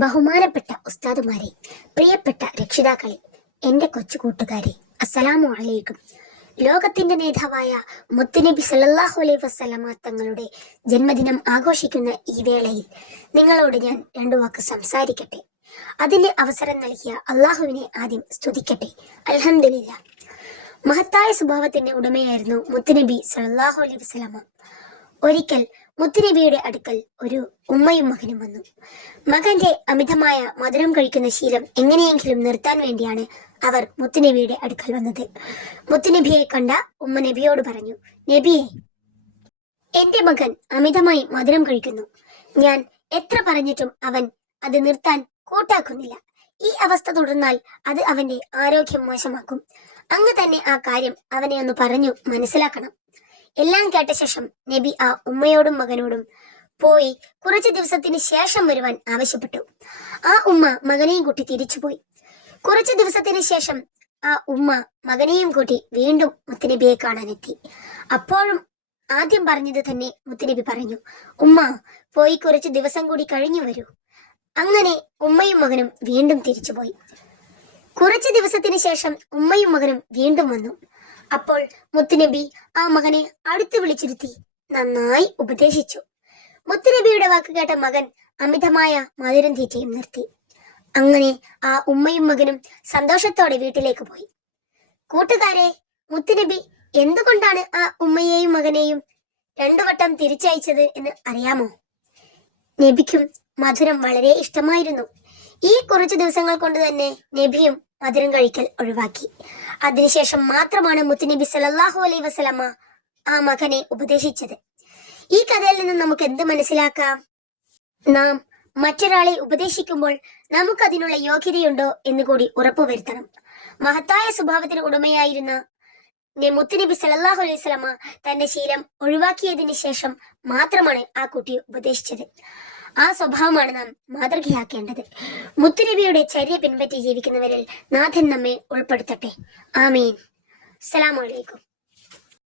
ബഹുമാനപ്പെട്ട ഉസ്താദുമാരെ പ്രിയപ്പെട്ട രക്ഷിതാക്കളെ എന്റെ കൊച്ചു കൂട്ടുകാരെ അസ്സലാമു അലൈക്കും. ലോകത്തിന്റെ നേതാവായ മുത്തുനബി സല്ലാഹു അലൈഹി വസ്സലാമ തങ്ങളുടെ ജന്മദിനം ആഘോഷിക്കുന്ന ഈ വേളയിൽ നിങ്ങളോട് ഞാൻ രണ്ടു വാക്ക് സംസാരിക്കട്ടെ. അതിന് അവസരം നൽകിയ അള്ളാഹുവിനെ ആദ്യം സ്തുതിക്കട്ടെ. അലഹമില്ല മഹത്തായ സ്വഭാവത്തിന്റെ ഉടമയായിരുന്നു മുത്തുനബി സല്ലാഹു അലൈഹി വസ്സലാമ ഒരിക്കൽ മുത്തുനബിയുടെ അടുക്കൽ ഒരു ഉമ്മയും മകനും വന്നു. മകന്റെ അമിതമായ മധുരം കഴിക്കുന്ന ശീലം എങ്ങനെയെങ്കിലും നിർത്താൻ വേണ്ടിയാണ് അവർ മുത്തുനബിയുടെ അടുക്കൽ വന്നത്. മുത്തുനബിയെ കണ്ട ഉമ്മ നബിയോട് പറഞ്ഞു നബിയെ എന്റെ മകൻ അമിതമായി മധുരം കഴിക്കുന്നു. ഞാൻ എത്ര പറഞ്ഞിട്ടും അവൻ അത് നിർത്താൻ കൂട്ടാക്കുന്നില്ല. ഈ അവസ്ഥ തുടർന്നാൽ അത് അവന്റെ ആരോഗ്യം മോശമാക്കും. അങ്ങ് തന്നെ ആ കാര്യം അവനെ ഒന്ന് പറഞ്ഞു മനസ്സിലാക്കണം. എല്ലാം കേട്ട ശേഷം നബി ആ ഉമ്മയോടും മകനോടും പോയി കുറച്ചു ദിവസത്തിന് ശേഷം വരുവാൻ ആവശ്യപ്പെട്ടു. ആ ഉമ്മ മകനെയും കൂട്ടി തിരിച്ചുപോയി കുറച്ചു ദിവസത്തിന് ശേഷം ആ ഉമ്മ മകനെയും കൂട്ടി വീണ്ടും മുത്തുനബിയെ കാണാനെത്തി. അപ്പോഴും ആദ്യം പറഞ്ഞത് തന്നെ മുത്തുനബി പറഞ്ഞു ഉമ്മ പോയി കുറച്ച് ദിവസം കൂടി കഴിഞ്ഞു വരൂ. അങ്ങനെ ഉമ്മയും മകനും വീണ്ടും തിരിച്ചുപോയി കുറച്ച് ദിവസത്തിന് ശേഷം ഉമ്മയും മകനും വീണ്ടും വന്നു. അപ്പോൾ മുത്തുനബി ആ മകനെ അടുത്തു വിളിച്ചിരുത്തി നന്നായി ഉപദേശിച്ചു. മുത്തുനബിയുടെ വാക്ക് കേട്ട മകൻ അമിതമായ മധുരം തീറ്റയും നിർത്തി. അങ്ങനെ ആ ഉമ്മയും മകനും സന്തോഷത്തോടെ വീട്ടിലേക്ക് പോയി. കൂട്ടുകാരെ മുത്തുനബി എന്തുകൊണ്ടാണ് ആ ഉമ്മയെയും മകനെയും രണ്ടു വട്ടം തിരിച്ചയച്ചത് എന്ന് അറിയാമോ? നബിക്കും മധുരം വളരെ ഇഷ്ടമായിരുന്നു. ഈ കുറച്ചു ദിവസങ്ങൾ കൊണ്ട് തന്നെ നബിയും മധുരം കഴിക്കൽ ഒഴിവാക്കി. അതിനുശേഷം മാത്രമാണ് മുത്തുനബി സല്ലല്ലാഹു അലൈ വസല്ലമ ആ മകനെ ഉപദേശിച്ചത്. ഈ കഥയിൽ നിന്ന് നമുക്ക് എന്ത് മനസ്സിലാക്കാം? നാം മറ്റൊരാളെ ഉപദേശിക്കുമ്പോൾ നമുക്കതിനുള്ള യോഗ്യതയുണ്ടോ എന്ന് കൂടി ഉറപ്പുവരുത്തണം മഹത്തായ സ്വഭാവത്തിന് ഉടമയായിരുന്ന മുത്തുനബി സല്ലല്ലാഹു അലൈഹി വസല്ലമ തന്റെ ശീലം ഒഴിവാക്കിയതിന് ശേഷം മാത്രമാണ് ആ കുട്ടി ഉപദേശിച്ചത്. ആ സ്വഭാവമാണ് നാം മാതൃകയാക്കേണ്ടത്. മുത്തുനബിയുടെ ചര്യ പിൻപറ്റി ജീവിക്കുന്നവരിൽ നാഥൻ നമ്മെ ഉൾപ്പെടുത്തട്ടെ. ആമീൻ. അസ്സലാമു അലൈക്കും.